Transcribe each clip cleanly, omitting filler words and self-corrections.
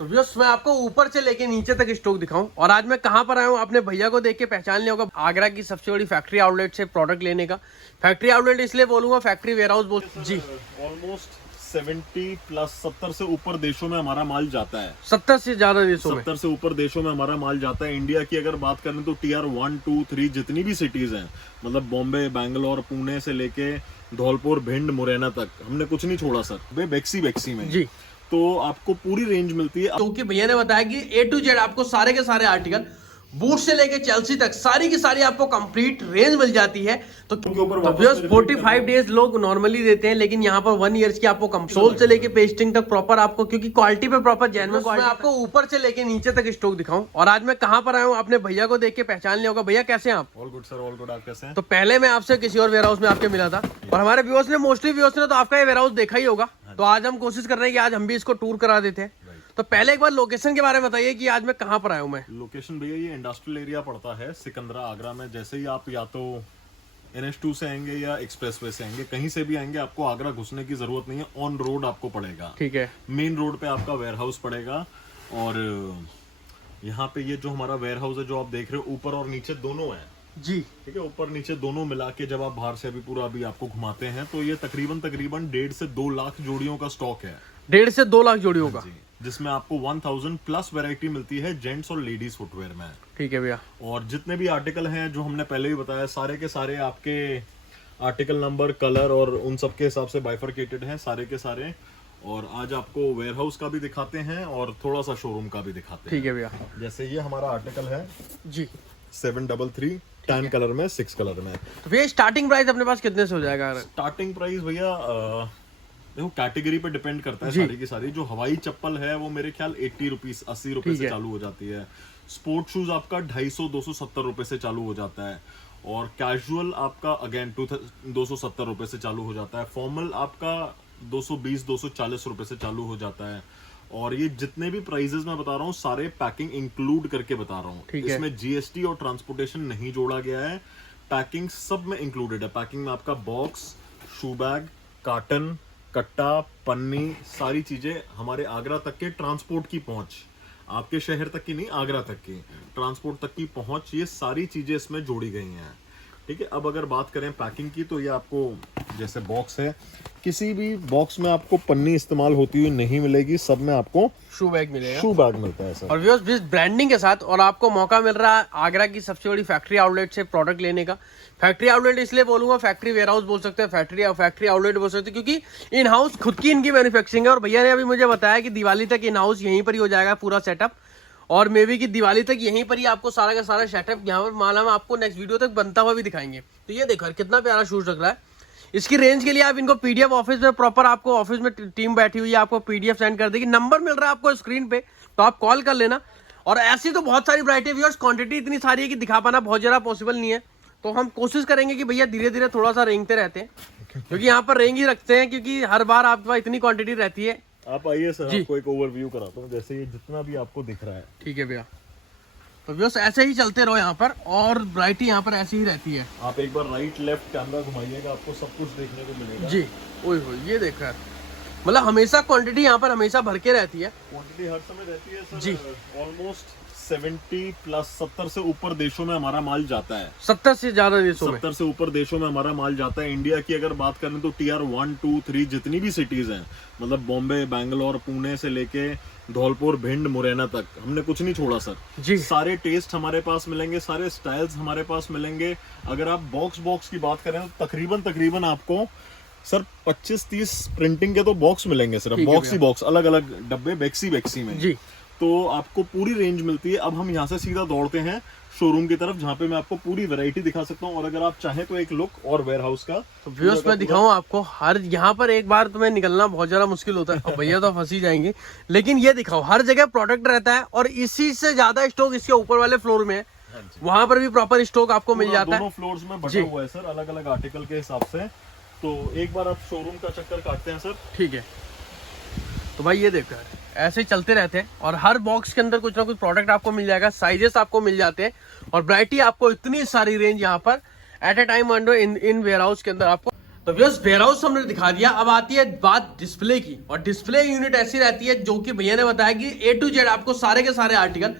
तो व्यूअर्स मैं आपको ऊपर से लेके नीचे तक स्टॉक दिखाऊं और आज मैं कहां पर आया हूं, आपने भैया को देख के पहचान लिया होगा। आगरा की सबसे बड़ी फैक्ट्री आउटलेट से प्रोडक्ट लेने का। फैक्ट्री आउटलेट इसलिए बोलूंगा, फैक्ट्री वेयरहाउस बोल जी। ऑलमोस्ट 70 से ऊपर देशों में हमारा माल जाता है। 70 से ज्यादा देशों में, 70 से ऊपर देशों में हमारा माल जाता है। इंडिया की अगर बात करें तो टीआर 1, 2, 3 जितनी भी सिटीज हैं, मतलब बॉम्बे, बैंगलोर, पुणे से लेके धौलपुर, भिंड, मुरैना तक हमने कुछ नहीं छोड़ा सर। बेक्सी में जी। तो आपको पूरी रेंज मिलती है। क्योंकि भैया ने बताया कि A to Z आपको सारे के सारे आर्टिकल बूट से लेके चेल्सी तक सारी की सारी आपको कंप्लीट रेंज मिल जाती है। तो 45 डेज लोग नॉर्मली देते हैं, लेकिन यहाँ पर 1 ईयर की आपको कंसोल से लेके पेस्टिंग तक प्रॉपर आपको, क्योंकि क्वालिटी पे प्रॉपर जेन्युइन क्वालिटी। मैं आपको ऊपर से लेके नीचे तक स्टॉक दिखाऊं और आज मैं कहां पर आया हूं, आपने भैया को देख के पहचान लिया होगा। भैया कैसे हैं आप? All good sir, all good. आप कैसे हैं? तो पहले मैं आपसे किसी और वेयरहाउस में आपके मिला था और हमारे व्यूअर्स ने मोस्टली व्यूअर्स ने तो आपका ये वेयरहाउस देखा ही होगा। तो आज हम कोशिश कर रहे हैं कि आज हम भी इसको टूर करा देते हैं। तो पहले एक बार लोकेशन के बारे में बताइए कि आज मैं कहां पर आया हूं। मैं लोकेशन भैया ये इंडस्ट्रियल एरिया पड़ता है सिकंदरा, आगरा में। जैसे ही आप या तो NH2 से आएंगे या एक्सप्रेसवे से आएंगे, कहीं से भी आएंगे, आपको आगरा घुसने की जरूरत नहीं है। ऑन रोड आपको पड़ेगा, ठीक है। मेन रोड पे आपका वेयरहाउस पड़ेगा। और यहाँ पे ये जो हमारा वेयरहाउस है जो आप देख रहे हो, ऊपर और नीचे दोनों है जी। ठीक है। ऊपर नीचे दोनों मिला के जब आप बाहर से अभी पूरा अभी आपको घुमाते हैं तो ये तकरीबन 1.5 से 2 लाख जोड़ियों का स्टॉक है। 1.5 से 2 लाख जोड़ियों का, जिसमें आपको 1000 प्लस वैरायटी मिलती है जेंट्स और लेडीज फुटवेयर में। ठीक है भैया। और जितने भी आर्टिकल हैं जो हमने पहले भी बताया, सारे के सारे आपके आर्टिकल नंबर, कलर और उन सब के हिसाब से बाइफरकेटेड हैं सारे के सारे। और आज आपको वेयरहाउस का भी दिखाते हैं और थोड़ा सा शोरूम का भी दिखाते हैं। ठीक है भैया। जैसे ये हमारा आर्टिकल है जी 733 10 कलर में, 6 कलर में। तो भैया स्टार्टिंग प्राइस अपने पास कितने से हो जाएगा? स्टार्टिंग प्राइस भैया देखो कैटेगरी पे डिपेंड करता है सारी की सारी। जो हवाई चप्पल है वो मेरे ख्याल 80 रुपीज, 80 रुपए से चालू हो जाती है। स्पोर्ट शूज आपका 250, 270 रुपए से चालू हो जाता है। और कैजुअल आपका अगेन 270 रुपए से चालू हो जाता है। फॉर्मल आपका 220, 240 रुपए से चालू हो जाता है। और ये जितने भी प्राइजेस मैं बता रहा हूँ सारे पैकिंग इंक्लूड करके बता रहा हूँ। इसमें GST और ट्रांसपोर्टेशन नहीं जोड़ा गया है। पैकिंग सब में इंक्लूडेड है। पैकिंग में आपका बॉक्स, शू बैग, कार्टन, कट्टा, पन्नी, सारी चीजें हमारे आगरा तक के ट्रांसपोर्ट की पहुंच, आपके शहर तक की नहीं, आगरा तक की ट्रांसपोर्ट तक की पहुंच, ये सारी चीजें इसमें जोड़ी गई हैं। ठीक है। अब अगर बात करें पैकिंग की तो ये आपको जैसे बॉक्स है, किसी भी बॉक्स में आपको पन्नी इस्तेमाल होती हुई नहीं मिलेगी, सब में आपको शू बैग मिलेगा। शू बैग मिलता है सर। और व्यूअर्स ब्रांडिंग के साथ, और आपको मौका मिल रहा है आगरा की सबसे बड़ी फैक्ट्री आउटलेट से प्रोडक्ट लेने का। फैक्ट्री आउटलेट इसलिए बोलूंगा, फैक्ट्री वेयरहाउस बोल सकते हैं, फैक्ट्री आउटलेट बोल सकते हैं, क्योंकि इन हाउस खुद की इनकी मैन्युफैक्चरिंग है। और भैया ने अभी मुझे बताया कि दिवाली तक इन हाउस यहीं पर ही हो जाएगा पूरा सेटअप। और मे बी कि दिवाली तक यहीं पर ही आपको सारा का सारा सेटअप यहाँ पर माला में आपको नेक्स्ट वीडियो तक बनता हुआ भी दिखाएंगे। तो ये देखो यार कितना प्यारा शूज लग रहा है। इसकी रेंज के लिए आप इनको PDF ऑफिस में, प्रॉपर आपको ऑफिस में टीम बैठी हुई है, आपको PDF सेंड कर देगी। नंबर मिल रहा है आपको स्क्रीन पे, तो आप कॉल कर लेना। और ऐसी तो बहुत सारी वैरायटी व्यूअर्स, क्वांटिटी इतनी सारी है कि दिखा पाना बहुत ज़्यादा पॉसिबल नहीं है। तो हम कोशिश करेंगे कि भैया धीरे धीरे थोड़ा सा रेंगते रहते हैं, क्योंकि यहाँ पर रेंग ही रखते हैं, क्योंकि हर बार आपके पास इतनी क्वांटिटी रहती है। आप आइए सर, आपको एक ओवरव्यू कराता हूँ। जैसे ये जितना भी आपको दिख रहा है, ठीक है भैया। तो व्यूअर्स ऐसे ही चलते रहो यहाँ पर, और वैरायटी यहाँ पर ऐसी ही रहती है। आप एक बार राइट लेफ्ट कैमरा घुमाइएगा, आपको सब कुछ देखने को मिलेगा जी। ओए हो, ये देखो यार, मतलब हमेशा क्वांटिटी यहाँ पर हमेशा भर के रहती है। क्वांटिटी हर समय रहती है सर। जी। ऑलमोस्ट 70 से ऊपर देशों में हमारा माल जाता है। 70 से ज्यादा देशों में, 70 से ऊपर देशों में हमारा माल जाता है। इंडिया की अगर बात करें तो टीआर 1, 2, 3 जितनी भी सिटीज हैं, मतलब बॉम्बे, बैंगलोर, पुणे से लेके धौलपुर, भिंड, मुरैना तक हमने कुछ नहीं छोड़ा सर जी। सारे टेस्ट हमारे पास मिलेंगे, सारे स्टाइल्स हमारे पास मिलेंगे। अगर आप बॉक्स की बात करें तो तकरीबन आपको सर 25-30 प्रिंटिंग के तो बॉक्स मिलेंगे सिर्फ। बॉक्स ही बॉक्स, अलग अलग डब्बे, बेक्सी में जी। तो आपको पूरी रेंज मिलती है। अब हम यहाँ से सीधा दौड़ते हैं शोरूम की तरफ, जहाँ पे मैं आपको पूरी वैरायटी दिखा सकता हूँ। और अगर आप चाहें तो एक लुक और वेयरहाउस का तो व्यूअर्स मैं दिखाऊं आपको। हर यहाँ पर एक बार तुम्हें निकलना बहुत ज्यादा मुश्किल होता है, भैया तो फंसी जाएंगे। लेकिन ये दिखाओ, हर जगह प्रोडक्ट रहता है, और इसी से ज्यादा स्टॉक इसके ऊपर वाले फ्लोर में है। वहां पर भी प्रॉपर स्टॉक आपको मिल जाता है। दोनों फ्लोर्स में बटा हुआ है सर, अलग अलग आर्टिकल के हिसाब से। तो एक बार आप शोरूम का चक्कर काटते हैं सर। ठीक है। तो भाई ये देखो यार, ऐसे चलते रहते हैं, और हर बॉक्स के अंदर कुछ ना कुछ प्रोडक्ट आपको मिल जाएगा, साइजेस आपको मिल जाते हैं, और वैरायटी आपको इतनी सारी रेंज यहाँ पर at a time in warehouse के अंदर आपको। तो व्यूअर्स वेयर हाउस हमने दिखा दिया, अब आती है बात डिस्प्ले की। और डिस्प्ले यूनिट ऐसी रहती है जो कि भैया ने बताया कि A to Z आपको सारे के सारे आर्टिकल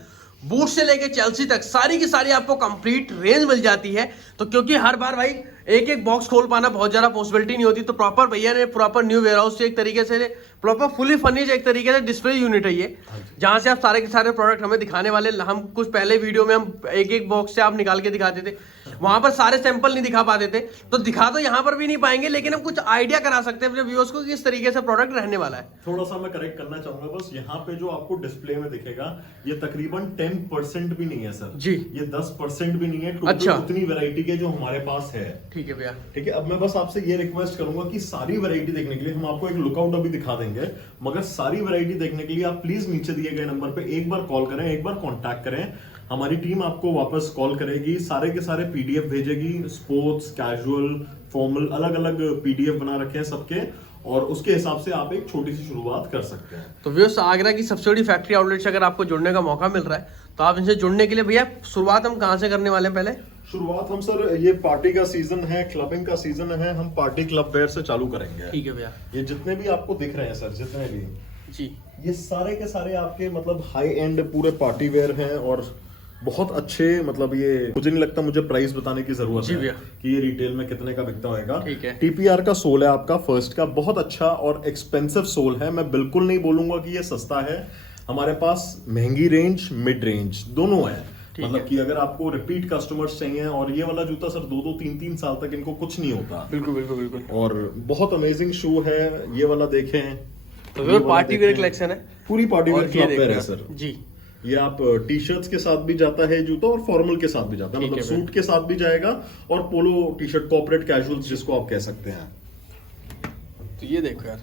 बूट से लेके चेल्सी तक सारी की सारी आपको कंप्लीट रेंज मिल जाती है। तो क्योंकि हर बार भाई एक एक बॉक्स खोल पाना बहुत ज़्यादा पॉसिबिलिटी नहीं होती, तो प्रॉपर भैया ने प्रॉपर न्यू वेयर हाउस से एक तरीके से प्रॉपर फुली फर्निश एक तरीके से डिस्प्ले यूनिट है ये, जहाँ से आप सारे के सारे प्रोडक्ट हमें दिखाने वाले। हम कुछ पहले वीडियो में हम एक एक बॉक्स से आप निकाल के दिखाते थे, वहां पर सारे सैंपल नहीं दिखा पाते थे, तो दिखा तो यहाँ पर भी नहीं पाएंगे, लेकिन हम कुछ आइडिया करा सकते हैं अपने व्यूअर्स को कि किस तरीके से प्रोडक्ट रहने वाला है। थोड़ा सा मैं करेक्ट करना चाहूंगा, बस यहाँ पे जो आपको डिस्प्ले में दिखेगा ये तकरीबन 10% भी नहीं है सर जी, ये 10% भी नहीं है। अच्छा, उतनी वैरायटी के जो हमारे पास है। ठीक है भैया, ठीक है। अब मैं बस आपसे ये रिक्वेस्ट करूंगा कि सारी वैरायटी देखने के लिए हम आपको एक लुकआउट अभी दिखा देंगे, मगर सारी वैरायटी देखने के लिए आप प्लीज नीचे दिए गए नंबर पे एक बार कॉल करें, एक बार कांटेक्ट करें। हमारी टीम आपको वापस कॉल करेगी, सारे के सारे पीडीएफ भेजेगी, स्पोर्ट्स, कैजुअल, फॉर्मल, अलग अलग पीडीएफ बना रखे हैं सबके, और उसके हिसाब से आप एक छोटी सी शुरुआत कर सकते हैं। तो व्यूअर्स आगरा की सबसे बड़ी फैक्ट्री आउटलेट से अगर आपको जुड़ने का मौका मिल रहा है, तो आप इनसे जुड़ने के लिए भैया शुरुआत हम कहाँ से करने वाले हैं? पहले शुरुआत हम सर, ये पार्टी का सीजन है, क्लबिंग का सीजन है, हम पार्टी क्लब वेयर से चालू करेंगे। ठीक है भैया। ये जितने भी आपको दिख रहे हैं सर, जितने भी जी, ये सारे के सारे आपके मतलब हाई एंड पूरे पार्टी वेयर हैं, और बहुत अच्छे, मतलब ये मुझे नहीं लगता मुझे प्राइस बताने की जरूरत है कि ये रिटेल में कितने का बिकता होगा। ठीक है। टीपीआर का सोल है आपका फर्स्ट का, बहुत अच्छा और एक्सपेंसिव सोल है। मैं बिल्कुल नहीं बोलूंगा कि ये सस्ता है, हमारे पास महंगी रेंज, मिड रेंज दोनों है। मतलब कि अगर आपको रिपीट कस्टमर्स चाहिए, और ये वाला जूता सर 2-2, 3-3 साल तक इनको कुछ नहीं होता। बिल्कुल बिल्कुल बिल्कुल। और बहुत अमेजिंग शू है ये वाला, देखें तो पार्टी वेयर कलेक्शन है, पूरी पार्टी वेयर क्लब वेयर है सर जी। ये आप टी शर्ट्स के साथ भी जाता है जूता, और फॉर्मल के साथ भी जाता है, मतलब सूट के साथ भी जाएगा, और polo T shirt, corporate casuals जिसको आप कह सकते हैं। तो ये देखो यार,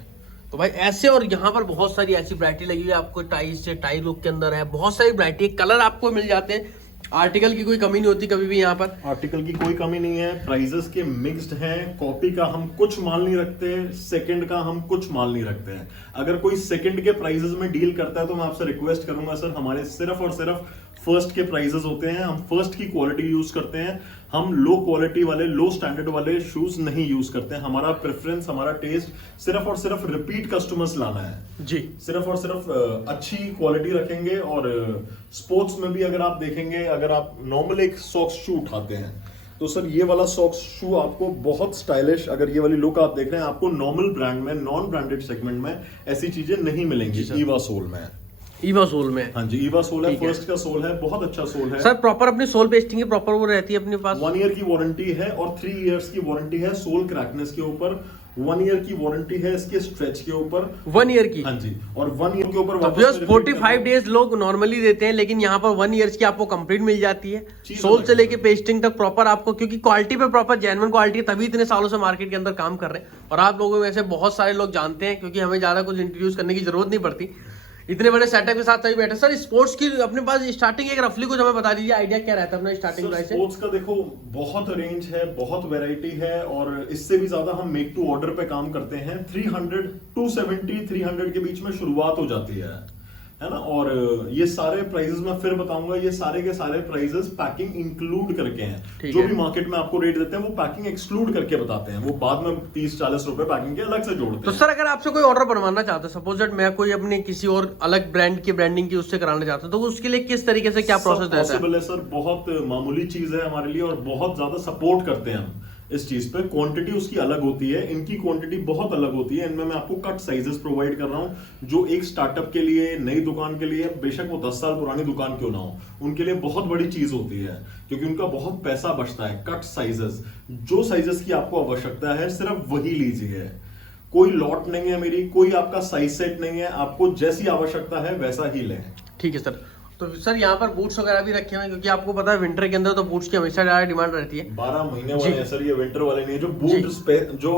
तो भाई ऐसे, और यहाँ पर बहुत सारी ऐसी वैरायटी लगी हुई है आपको, टाई से टाई लुक के अंदर है, बहुत सारी वैरायटी, कलर आपको मिल जाते हैं, आर्टिकल की कोई कमी नहीं होती कभी भी यहाँ पर। आर्टिकल की कोई कमी नहीं है, प्राइजेस के मिक्स्ड हैं, कॉपी का हम कुछ माल नहीं रखते, सेकंड का हम कुछ माल नहीं रखते हैं। अगर कोई सेकंड के प्राइजेस में डील करता है तो मैं आपसे रिक्वेस्ट करूंगा सर, हमारे सिर्फ और सिर्फ फर्स्ट के प्राइजेस होते हैं, हम फर्स्ट की क्वालिटी यूज करते हैं, हम लो क्वालिटी वाले, लो स्टैंडर्ड वाले शूज नहीं यूज करते हैं। हमारा प्रेफरेंस, हमारा टेस्ट सिर्फ और सिर्फ रिपीट कस्टमर्स लाना है जी, सिर्फ और सिर्फ अच्छी क्वालिटी रखेंगे। और स्पोर्ट्स में भी अगर आप देखेंगे, अगर आप नॉर्मल एक सॉक्स शू उठाते हैं तो सर ये वाला सॉक्स शू आपको बहुत स्टाइलिश, अगर ये वाली लुक आप देख रहे हैं, आपको नॉर्मल ब्रांड में, नॉन ब्रांडेड सेगमेंट में ऐसी चीजें नहीं मिलेंगी। ईवा सोल में, ईवा सोल में, हाँ जी, ईवा सोल है, फर्स्ट का सोल है, बहुत अच्छा सोल है सर। प्रॉपर अपनी सोल पेस्टिंग की प्रॉपर वो रहती है अपने पास, 1 ईयर की वारंटी है, और 3 इयर्स की वारंटी है सोल क्रैकनेस के ऊपर, 1 ईयर की वारंटी है इसके स्ट्रेच के ऊपर, 1 ईयर की, हाँ जी, और 1 ईयर के ऊपर तो 45 डेज लोग नॉर्मली देते हैं, लेकिन यहाँ पर 1 ईयर्स की आपको कंप्लीट मिल जाती है, सोल से लेके पेस्टिंग तक प्रॉपर आपको, क्योंकि क्वालिटी पे प्रॉपर जेन्युइन क्वालिटी है, तभी इतने सालों से मार्केट के अंदर काम कर रहे हैं। और आप लोगों में से बहुत सारे लोग जानते हैं, क्योंकि हमें ज्यादा कुछ इंट्रोड्यूस करने की जरूरत नहीं पड़ती, इतने बड़े सेटअप के साथ सही बैठे। सर स्पोर्ट्स की अपने पास स्टार्टिंग एक रफली कुछ हमें बता दीजिए, आइडिया क्या रहता है अपना स्टार्टिंग प्राइस? स्पोर्ट्स का देखो बहुत रेंज है, बहुत वैरायटी है, और इससे भी ज्यादा हम मेक टू ऑर्डर पे काम करते हैं। 300, 270, 300 के बीच में शुरुआत हो जाती है ना। और ये सारे प्राइजेस मैं फिर बताऊंगा, ये सारे के सारे प्राइजेस पैकिंग इंक्लूड करके हैं। जो भी मार्केट में आपको रेट देते हैं वो पैकिंग एक्सक्लूड करके बताते हैं, वो बाद में 30-40 रुपए पैकिंग के अलग से जोड़ते हैं। तो सर अगर आपसे कोई ऑर्डर बनवाना चाहता है, सपोज दैट मैं कोई अपनी किसी और अलग ब्रांड की ब्रांडिंग की उससे कराना चाहता हूं, तो उसके लिए किस तरीके से क्या प्रोसेस रहता है? पॉसिबल है सर, बहुत मामूली चीज है हमारे लिए, और बहुत ज्यादा सपोर्ट करते हैं हम इस चीज पे। क्वांटिटी उसकी अलग होती है, इनकी क्वांटिटी बहुत अलग होती है। इनमें मैं आपको कट साइजेस प्रोवाइड कर रहा हूं, जो एक स्टार्टअप के लिए, नई दुकान के लिए, बेशक वो 10 साल पुरानी दुकान क्यों ना हो, उनके लिए बहुत बड़ी चीज होती है, क्योंकि उनका बहुत पैसा बचता है। कट साइजेस, जो साइजेस की आपको आवश्यकता है सिर्फ वही लीजिए। कोई लॉट नहीं है मेरी, कोई आपका साइज सेट नहीं है, आपको जैसी आवश्यकता है वैसा ही लें। ठीक है सर। तो सर यहाँ पर बूट्स वगैरह भी रखे हुए हैं, क्योंकि आपको पता है विंटर के अंदर तो बूट्स की हमेशा ज्यादा डिमांड रहती है। 12 महीने वाले हैं सर, ये विंटर वाले नहीं है। जो बूट, जो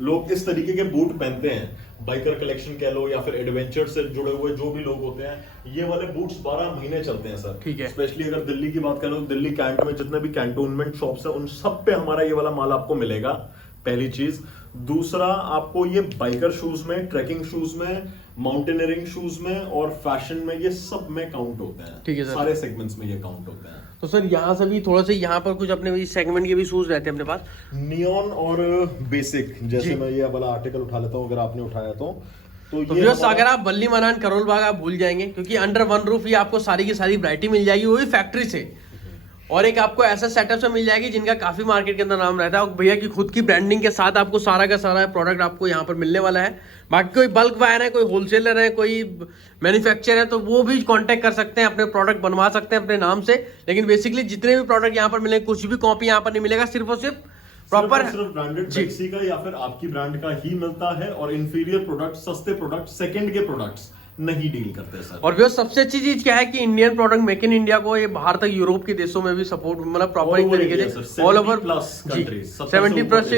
लोग इस तरीके के बूट पहनते हैं, बाइकर कलेक्शन कह लो या फिर एडवेंचर से जुड़े हुए जो भी लोग होते हैं, ये वाले बूट्स 12 महीने चलते हैं सर। ठीक है। स्पेशली अगर दिल्ली की बात करो, दिल्ली कैंट में जितने भी कैंटोनमेंट शॉप्स है, उन सब पे हमारा ये वाला माल आपको मिलेगा, पहली चीज। दूसरा, आपको ये बाइकर शूज में, ट्रैकिंग शूज में माउंटेनियरिंग शूज में और फैशन में, ये सब में काउंट होते हैं। ठीक है सर। सारे सेगमेंट्स में ये काउंट होते हैं। तो सर यहाँ से भी थोड़ा सा, यहाँ पर कुछ अपने इस सेगमेंट के भी शूज रहते हैं अपने पास। नियॉन और बेसिक, जैसे मैं ये वाला आर्टिकल उठा लेता हूँ, अगर आपने उठाया तो ये व्यूअर्स अगर आप बल्ली मनान करोल बाग आप भूल जाएंगे, क्योंकि अंडर वन रूफ ये आपको सारी की सारी वैरायटी मिल जाएगी, वो भी फैक्ट्री से। और एक आपको ऐसा सेटअप से मिल जाएगी जिनका काफी मार्केट के अंदर नाम रहता है, और भैया की खुद की ब्रांडिंग के साथ आपको सारा का सारा प्रोडक्ट आपको यहाँ पर मिलने वाला है। बाकी कोई बल्क बायर है, कोई होलसेलर है, कोई मैन्युफैक्चरर है, तो वो भी कांटेक्ट कर सकते हैं, अपने प्रोडक्ट बनवा सकते हैं अपने नाम से। लेकिन बेसिकली जितने भी प्रोडक्ट यहाँ पर मिलेंगे, कुछ भी कॉपी यहाँ पर नहीं मिलेगा, सिर्फ और सिर्फ प्रॉपर सिर्फ ब्रांडेड बेक्सी का या फिर आपकी ब्रांड का ही मिलता है। और इंफीरियर प्रोडक्ट, सस्ते प्रोडक्ट, सेकंड के प्रोडक्ट्स नहीं डील करते सर। और भी सबसे अच्छी चीज क्या है कि Indian product, make in India को ये बाहर तक यूरोप के देशों में भी सपोर्ट, मतलब प्रॉपर एक तरीके से ऑल ओवर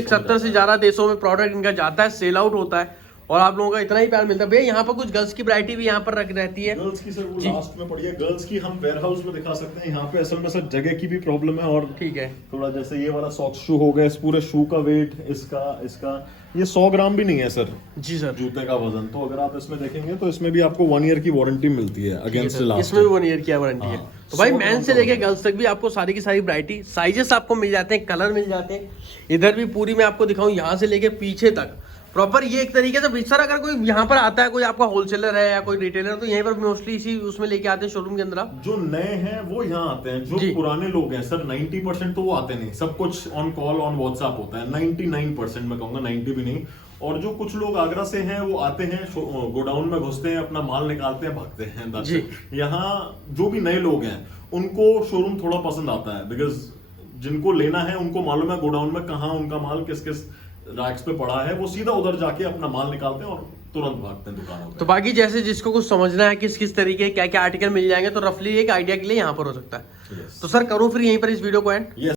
70 से ज्यादा देशों में प्रोडक्ट इनका जाता है, सेल आउट होता है, और आप लोगों का इतना ही प्यार मिलता है। भैया यहाँ पर कुछ गर्ल्स की वैरायटी भी यहाँ पर रख रहती है। गर्ल्स की सर वो लास्ट में पड़ी है, गर्ल्स की हम वेयर हाउस में दिखा सकते हैं। यहाँ पे असल में सर जगह की भी प्रॉब्लम है, और ठीक है थोड़ा जैसे ये वाला सॉक्स शू हो गया, इस पूरे शू का वेट इसका ये 100 ग्राम भी नहीं है सर जी सर जूते का वजन। तो अगर आप इसमें देखेंगे तो इसमें भी आपको 1 ईयर की वारंटी मिलती है अगेंस्ट लास्ट। इसमें भी 1 ईयर की वारंटी है। तो भाई मेन से लेके गर्ल्स तक भी आपको सारी की सारी वैरायटी, साइजेस आपको मिल जाते हैं, कलर मिल जाते हैं। इधर भी पूरी मैं आपको दिखाऊं, यहाँ से लेके पीछे तक प्रॉपर ये एक तरीके से। सर अगर कोई यहाँ पर आता है, कोई आपका होलसेलर है या कोई रिटेलर, तो यहीं पर मोस्टली इसी उसमें लेके आते हैं शोरूम के अंदर। आप जो नए हैं वो यहाँ आते हैं, जो पुराने लोग हैं सर 90% तो वो आते नहीं। सब कुछ ऑन कॉल ऑन व्हाट्सएप होता है, 99% मैं कहूंगा, 90 भी नहीं। और जो कुछ लोग आगरा से हैं वो आते हैं, गोडाउन में घुसते हैं, अपना माल निकालते हैं, भागते हैं। यहाँ जो भी नए लोग हैं उनको शोरूम थोड़ा पसंद आता है, बिकॉज जिनको लेना है उनको मालूम है गोडाउन में कहाँ उनका माल किस किस रैक्स पे पड़ा है, वो सीधा उधर जाके अपना माल निकालते हैं और तुरंत भागते हैं दुकानों पे। तो बाकी जैसे जिसको कुछ समझना है किस किस तरीके क्या क्या आर्टिकल मिल जाएंगे, तो रफली एक आइडिया के लिए यहाँ पर हो सकता है। तो सर करूँ फिर यहीं पर इस वीडियो को एंड।